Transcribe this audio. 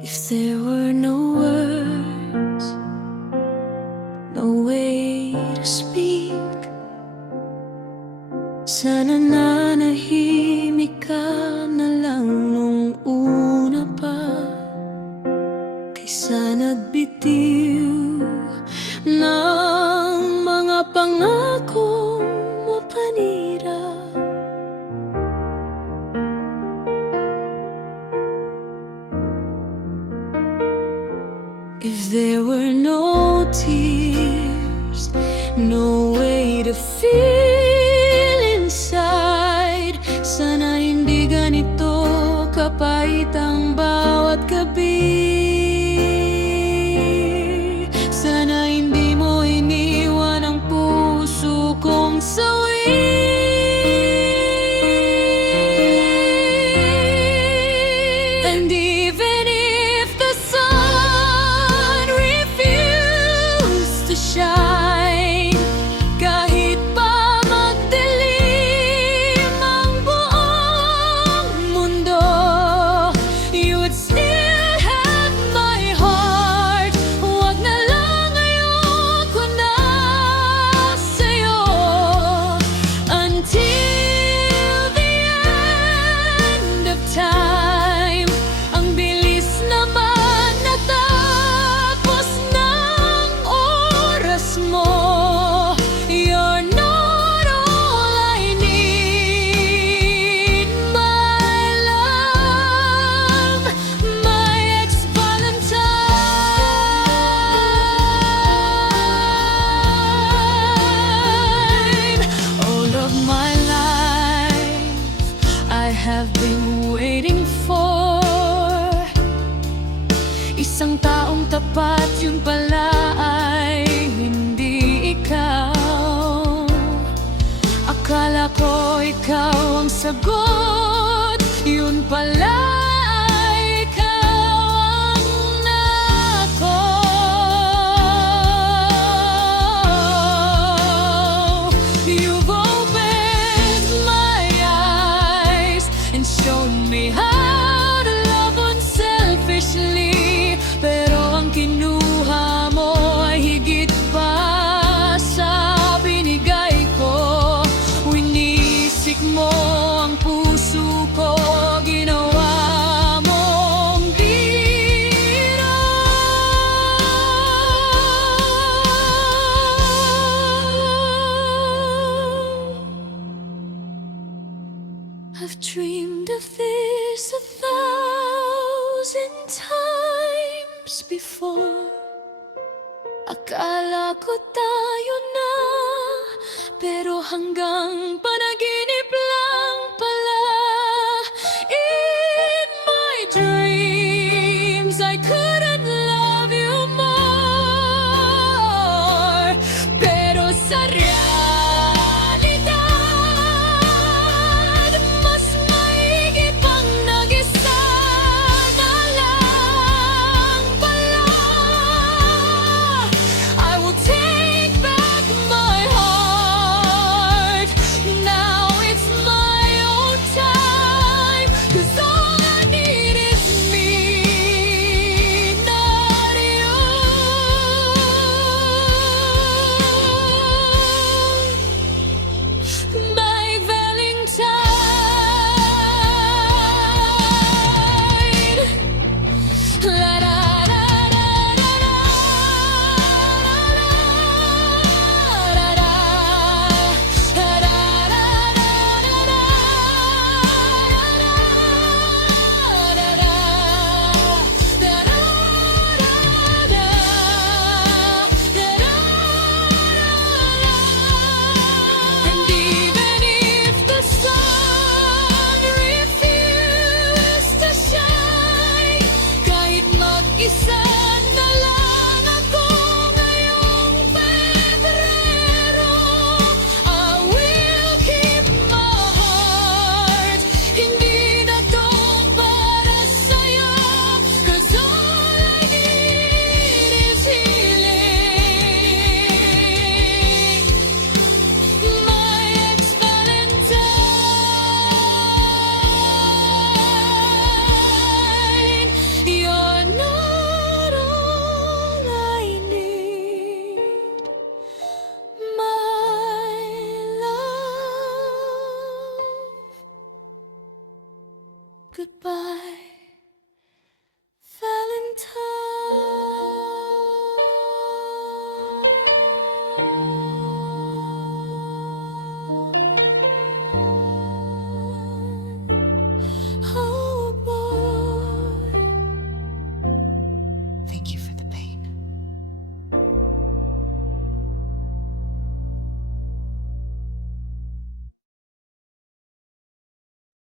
If there were no words, no way to speak, sana nanahimik ka na lang nung una pa, kaysa nagbitiw ng mga pangakong mapanira. If there were no tears, no way to feel inside, sana hindi ganito kapait ang bawat gabi. Sana hindi mo iniwan ang puso kong sawi. And even if the sun refused to shine, kahit pa magdilim ang buong mundo, you would still have my heart. Huwag na lang ayoko na sa'yo until the end of time. Ang bilis naman natapos ng oras mo. You're not all I need, my love, my ex-Valentine. All of my life I have been waiting for isang taong tapat, yun pala ay hindi ikaw. Akala ko ikaw ang sagot, yun pala ay ikaw ang nako. You've opened my eyes and shown me how to love unselfishly, pero ang kinuha mo ay higit pa sa binigay ko. Winisik mo ang puso ko, ginawa mong biro. I've dreamed of this 1,000 times before. Akala ko tayo na, pero hanggang panaginip lang pala. In my dreams, I couldn't love you more, pero sa realidad, mas maigi pang nag-isa na lang pala. I will take back my heart. Now it's my own time, 'cause all I need is me, not you. My Valentine. La da da da da da da da And even if the sun refused to shine, kahit mag-isa na lang ako ngayong Pebrero, I will keep my heart. Hindi na to para sa'yo, 'cause all I need is healing. My ex-Valentine, you're goodbye.